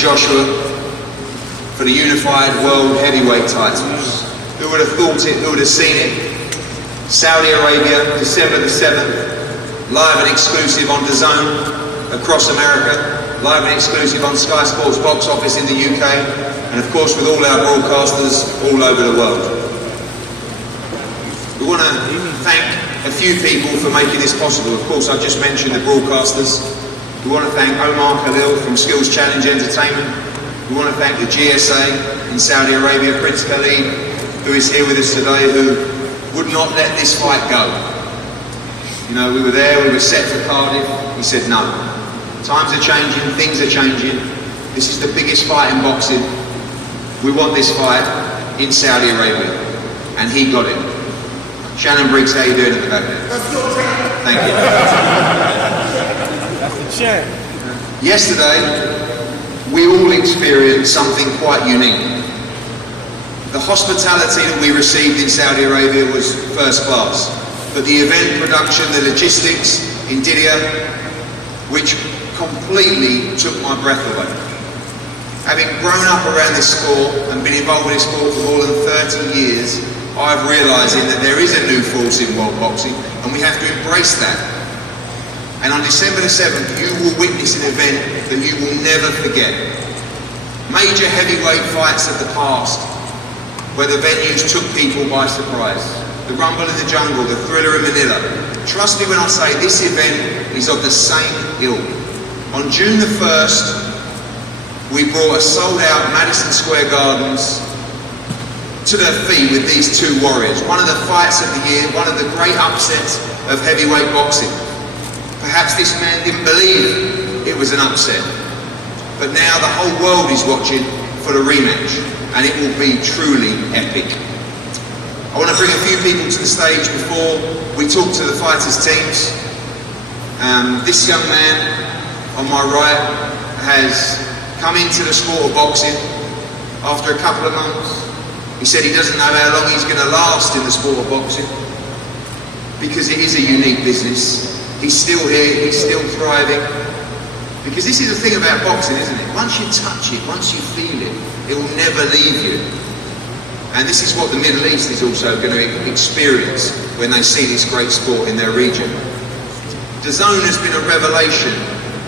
Joshua for the unified world heavyweight titles. Who would have thought it, who would have seen it? Saudi Arabia, December the 7th, live and exclusive on DAZN across America, live and exclusive on Sky Sports box office in the UK, and of course with all our broadcasters all over the world. We want to thank a few people for making this possible. Of course, I've just mentioned the broadcasters. We want to thank Omar Khalil from Skills Challenge Entertainment. We want to thank the GSA in Saudi Arabia, Prince Khalid, who is here with us today, who would not let this fight go. You know, we were there, we were set for Cardiff. He said no. Times are changing, things are changing. This is the biggest fight in boxing. We want this fight in Saudi Arabia. And he got it. Shannon Briggs, how you doing at the back there? Thank you. Yesterday, we all experienced something quite unique. The hospitality that we received in Saudi Arabia was first class. But the event production, the logistics in Didia, which completely took my breath away. Having grown up around this sport and been involved with this sport for more than 30 years, I've realising that there is a new force in world boxing and we have to embrace that. And on December the 7th, you will witness an event that you will never forget. Major heavyweight fights of the past, where the venues took people by surprise. The Rumble in the Jungle, the Thriller in Manila. Trust me when I say this event is of the same ilk. On June the 1st, we brought a sold-out Madison Square Gardens to their feet with these two warriors. One of the fights of the year, one of the great upsets of heavyweight boxing. Perhaps this man didn't believe it was an upset. But now the whole world is watching for the rematch, and it will be truly epic. I want to bring a few people to the stage before we talk to the fighters' teams. This young man on my right has come into the sport of boxing after a couple of months. He said he doesn't know how long he's going to last in the sport of boxing because it is a unique business. He's still here, he's still thriving. Because this is the thing about boxing, isn't it? Once you touch it, once you feel it, it will never leave you. And this is what the Middle East is also going to experience when they see this great sport in their region. DAZN has been a revelation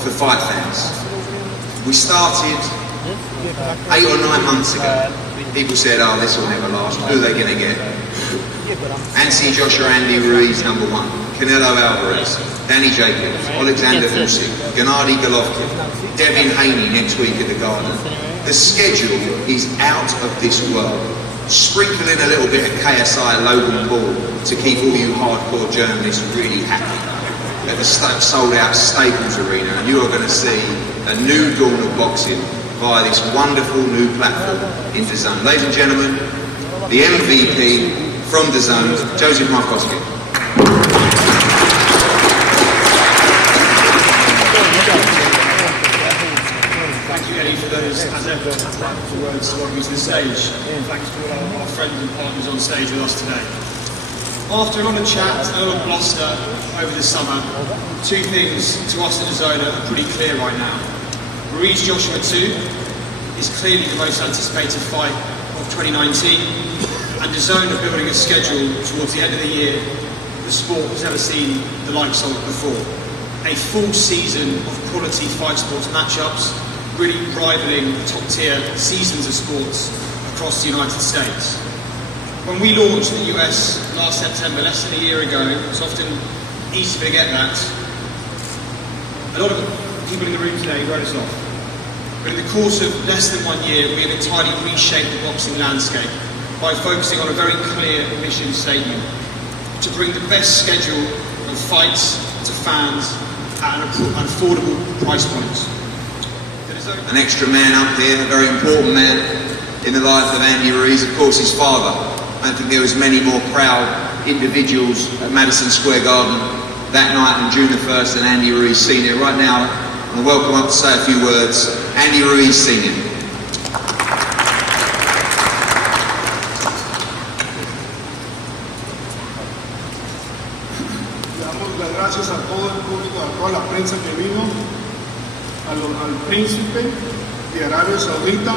for fight fans. We started 8 or 9 months ago. People said, oh, this will never last. Who are they going to get? Anthony Joshua, Andy Ruiz, #1. Canelo Alvarez, Danny Jacobs, Alexander Usyk, Gennady Golovkin, Devin Haney next week at the Garden. The schedule is out of this world. Sprinkle in a little bit of KSI Logan Paul to keep all you hardcore journalists really happy at the sold-out Staples Arena, and you are going to see a new dawn of boxing via this wonderful new platform in DAZN. Ladies and gentlemen, the MVP from DAZN, Joseph Markowski. As ever, for words to welcome you to the stage. Thanks to all our friends and partners on stage with us today. After a lot of chat, a lot of bluster over the summer, two things to us at DAZN are pretty clear right now. Ruiz Joshua 2 is clearly the most anticipated fight of 2019, and DAZN are building a schedule towards the end of the year the sport has never seen the likes of before. A full season of quality fight sports matchups, really rivaling the top tier seasons of sports across the United States. When we launched in the US last September, less than a year ago, it's often easy to forget that. A lot of people in the room today wrote us off. But in the course of less than 1 year, we have entirely reshaped the boxing landscape by focusing on a very clear mission statement: to bring the best schedule of fights to fans at an affordable price points. An extra man up here, a very important man in the life of Andy Ruiz, of course his father. I don't think there was many more proud individuals at Madison Square Garden that night on June the 1st than Andy Ruiz Sr. Right now, I'm going to welcome up to say a few words, Andy Ruiz Sr. Le damos las gracias a todo el público, a toda la prensa que vino, al príncipe, de Arabia Saudita,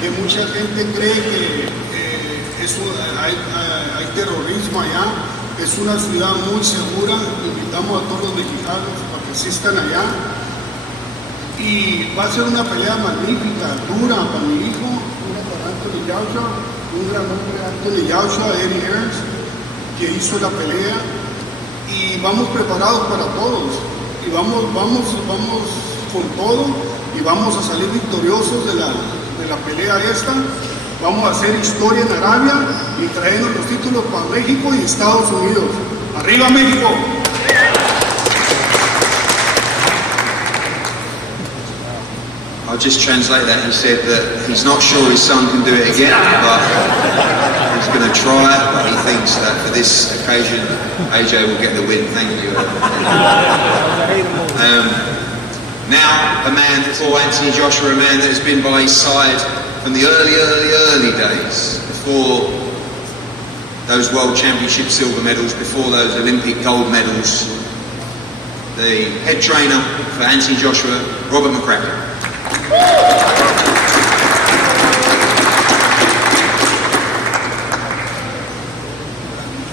que mucha gente cree que hay terrorismo allá. Es una ciudad muy segura. Invitamos a todos los mexicanos para que asistan allá. Y va a ser una pelea magnífica, dura para mi hijo, una para Anthony Joshua, un gran hombre, Anthony Joshua, Eddie Hearns, que hizo la pelea. Y vamos preparados para todos. Y vamos con todo y vamos a salir victoriosos de la pelea esta. Vamos a hacer historia en Arabia y traernos los títulos para México y Estados Unidos. ¡Arriba México! I'll just translate that. He said that he's not sure his son can do it again, but he's going to try, but he thinks that for this occasion, AJ will get the win. Thank you. Now, a man before Anthony Joshua, a man that has been by his side from the early days, before those World Championship silver medals, before those Olympic gold medals, the head trainer for Anthony Joshua, Robert McCracken.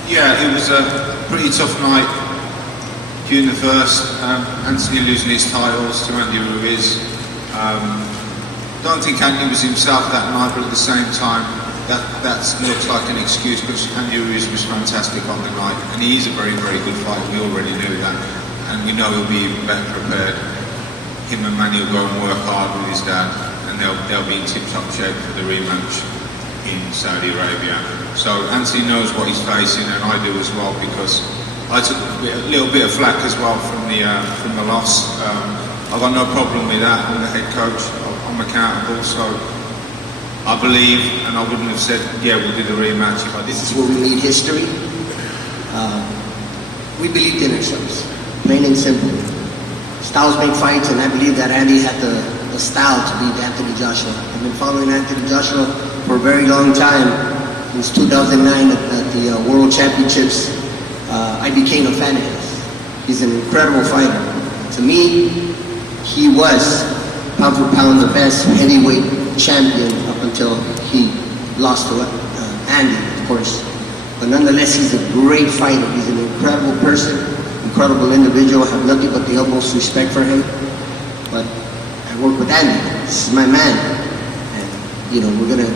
Yeah, it was a pretty tough night during the first. Anthony losing his titles to Andy Ruiz. Don't think Andy was himself that night, but at the same time, that looks like an excuse because Andy Ruiz was fantastic on the night, and he is a very, very good fighter. We already knew that, and we know he'll be even better prepared. Him and Manny will go and work hard with his dad, and they'll be in tip-top shape for the rematch in Saudi Arabia. So Anthony knows what he's facing, and I do as well, because I took a little bit of flack as well from the loss. I've got no problem with that. I'm the head coach. I'm accountable, so I believe, and I wouldn't have said, yeah, we'll do the rematch if I didn't. This is where we made history. We believed in ourselves, plain and simple. Styles make fights, and I believe that Andy had the style to beat Anthony Joshua. I've been following Anthony Joshua for a very long time. Since 2009 at the World Championships, I became a fan of his. He's an incredible fighter. To me, he was pound for pound the best heavyweight champion up until he lost to Andy, of course. But nonetheless, he's a great fighter. He's an incredible person, incredible individual. I have nothing but the utmost respect for him. But I work with Andy. This is my man. And, you know, we're going to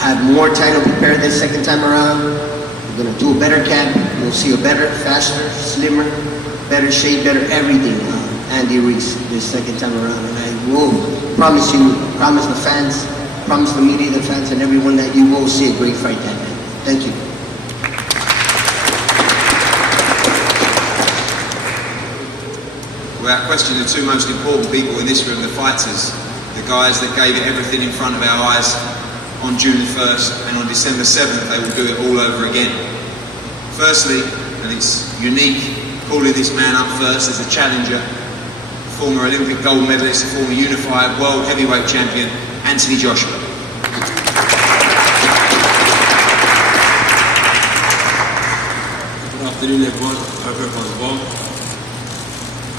have more time to prepare this second time around. We're going to do a better camp. You'll see a better, faster, slimmer, better shape, better everything. Andy Ruiz this second time around, and I will promise the fans, promise the media, the fans, and everyone that you will see a great fight that night. Thank you. Without question, the two most important people in this room, the fighters, the guys that gave it everything in front of our eyes on June 1st, and on December 7th they will do it all over again. Firstly, and it's unique calling this man up first as a challenger, former Olympic gold medalist, former unified world heavyweight champion, Anthony Joshua. Good afternoon everyone, I hope everyone's well.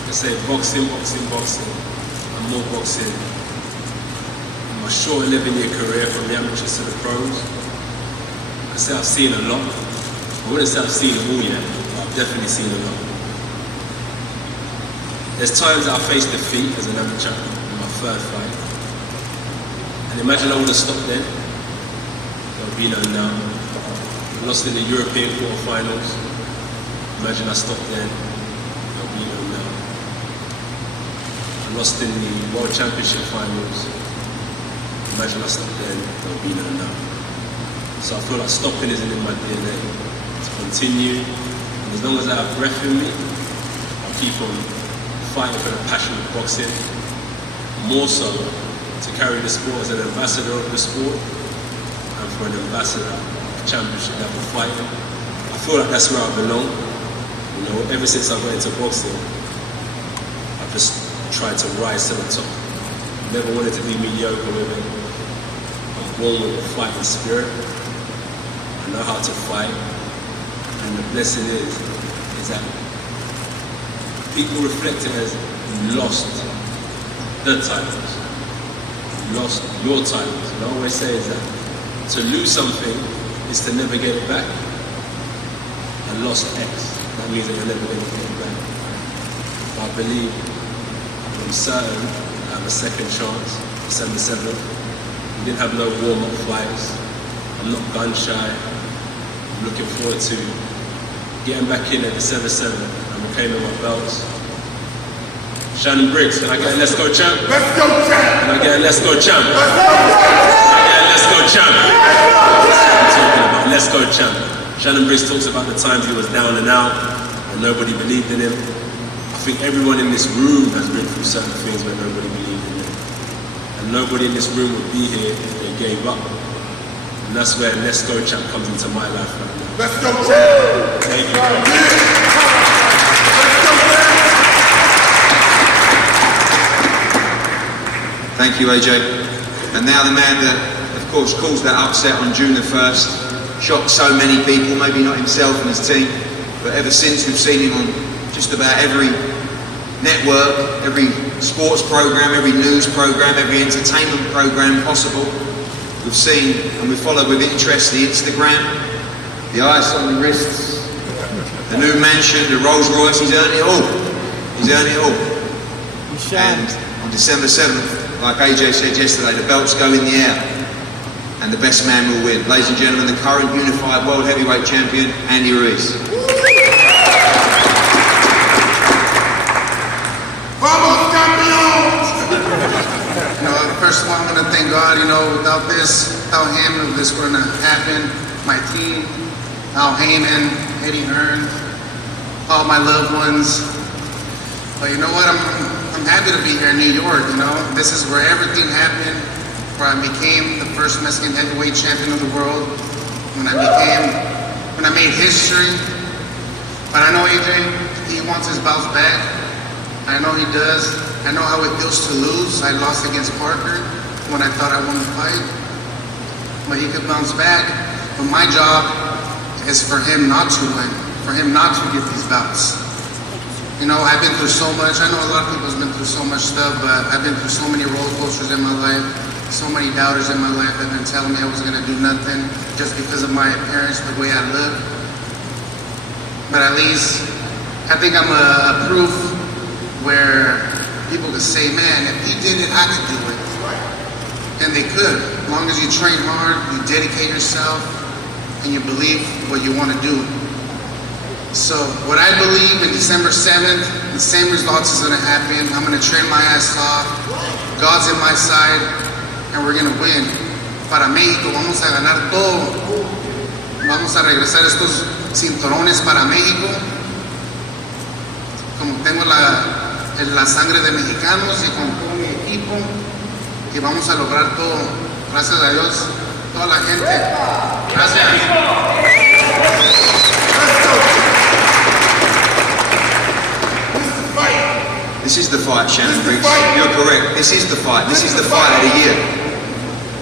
I say boxing, and more boxing. In my short 11-year career from the amateurs to the pros, I say I've seen a lot. I wouldn't say I've seen it all yet, but I've definitely seen a lot. There's times that I faced defeat as an amateur in my third fight. And imagine I would have stopped then. There would be no now. I lost in the European quarterfinals. Imagine I stopped then. There would be no now. I lost in the World Championship finals. Imagine I stopped then. There would be no now. So I feel like stopping isn't in my DNA. To continue. And as long as I have breath in me, I'll keep on fighting for the passion of boxing, more so to carry the sport as an ambassador of the sport and for an ambassador of the championship that we're fighting. I feel like that's where I belong. You know, ever since I got into boxing, I've just tried to rise to the top. Never wanted to be mediocre with it. I'm born with a fighting spirit. I know how to fight, and the blessing is that people reflect it as you lost the titles. lost your titles. And I always say is that to lose something is to never get it back. And lost X, that means that you're never going to get it back. But I believe I'm certain I have a second chance, December 7th. We didn't have no warm-up fights. I'm not gun shy. I'm looking forward to getting back in at December 7th and reclaiming my belts. Shannon Briggs, can I get a let's go champ? Let's go champ! Can I get a let's go champ? Let's go champ! Can I get a let's go champ? I'm talking about let's go champ. Shannon Briggs talks about the times he was down and out and nobody believed in him. I think everyone in this room has been through certain things where nobody believed in them. And nobody in this room would be here if they gave up. And that's where Let's Go Champ comes into my life right now. Let's go champ! Thank you. Thank you, AJ. And now the man that, of course, caused that upset on June the 1st, shocked so many people, maybe not himself and his team, but ever since we've seen him on just about every network, every sports program, every news program, every entertainment program possible. We've seen and we've followed with interest the Instagram, the ice on the wrists, the new mansion, the Rolls Royce. He's earned it all. He's earned it all. And on December 7th, like AJ said yesterday, the belts go in the air and the best man will win. Ladies and gentlemen, the current unified world heavyweight champion, Andy Ruiz. Vamos, campeón! First of all, I'm going to thank God, without him, this wouldn't have happened. My team, Al Heyman, Eddie Hearn, all my loved ones. But you know what, I'm happy to be here in New York, This is where everything happened, where I became the first Mexican heavyweight champion of the world, when I made history. But I know AJ, he wants his belts back. I know he does. I know how it feels to lose. I lost against Parker when I thought I won the fight. But he could bounce back. But my job is for him not to win, for him not to get these belts. I've been through so much. I know a lot of people's been through so much stuff, but I've been through so many roller coasters in my life, so many doubters in my life that have been telling me I was gonna do nothing just because of my appearance, the way I look. But at least, I think I'm a proof where people could say, man, if he did it, I could do it. And they could, as long as you train hard, you dedicate yourself, and you believe what you want to do. So what I believe in December 7th, the same results is going to happen. I'm going to train my ass off. God's in my side, and we're going to win. Para México, vamos a ganar todo. Vamos a regresar estos cinturones para México. Como tengo la sangre de mexicanos y con todo mi equipo, que vamos a lograr todo. Gracias a Dios, toda la gente. Gracias. This is the fight, Shannon Briggs. You're correct. This is the fight. This is the fight of the year.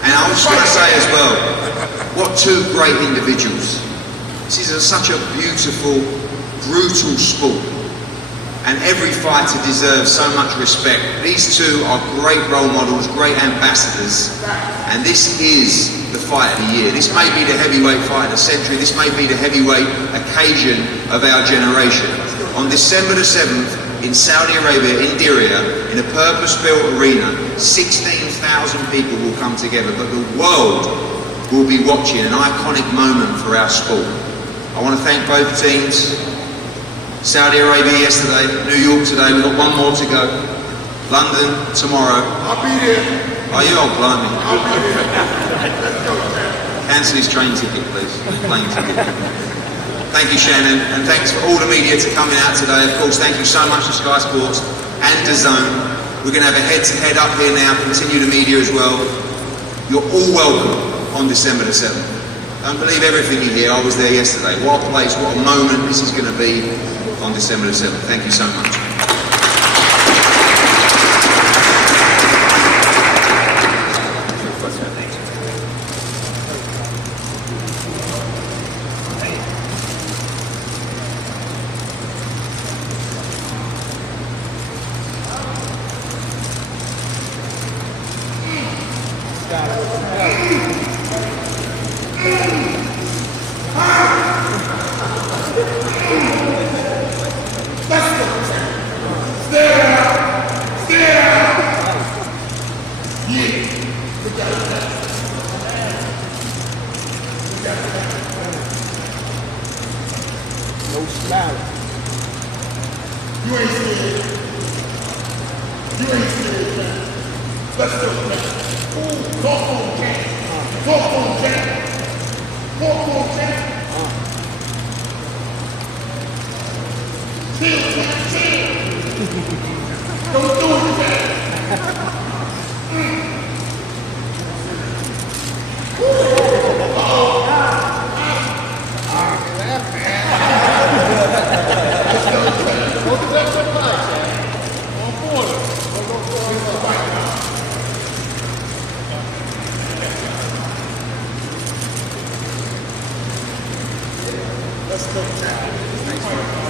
And I was just going to say as well, what two great individuals. This is such a beautiful, brutal sport. And every fighter deserves so much respect. These two are great role models, great ambassadors. And this is the fight of the year. This may be the heavyweight fight of the century. This may be the heavyweight occasion of our generation. On December the 7th, in Saudi Arabia, in Diriyah, in a purpose-built arena, 16,000 people will come together, but the world will be watching an iconic moment for our sport. I want to thank both teams. Saudi Arabia yesterday, New York today, we've got one more to go. London tomorrow. I'll be there. Are you? Oh, blimey. I'll be there. Let's go, champ. Cancel his train ticket, please. Plane ticket. Thank you, Shannon, and thanks for all the media to coming out today. Of course, thank you so much to Sky Sports and DAZN. We're going to have a head-to-head up here now, continue the media as well. You're all welcome on December the 7th. Don't believe everything you hear. I was there yesterday. What a place, what a moment this is going to be on December the 7th. Thank you so much. No smiling. You ain't scared. You ain't scared, man. Let's go, man. Ooh, talk on Jack. Talk on Jack. Talk on Jack. Chill, Jack, chill. Don't do it, Jack. Let's go, Jack.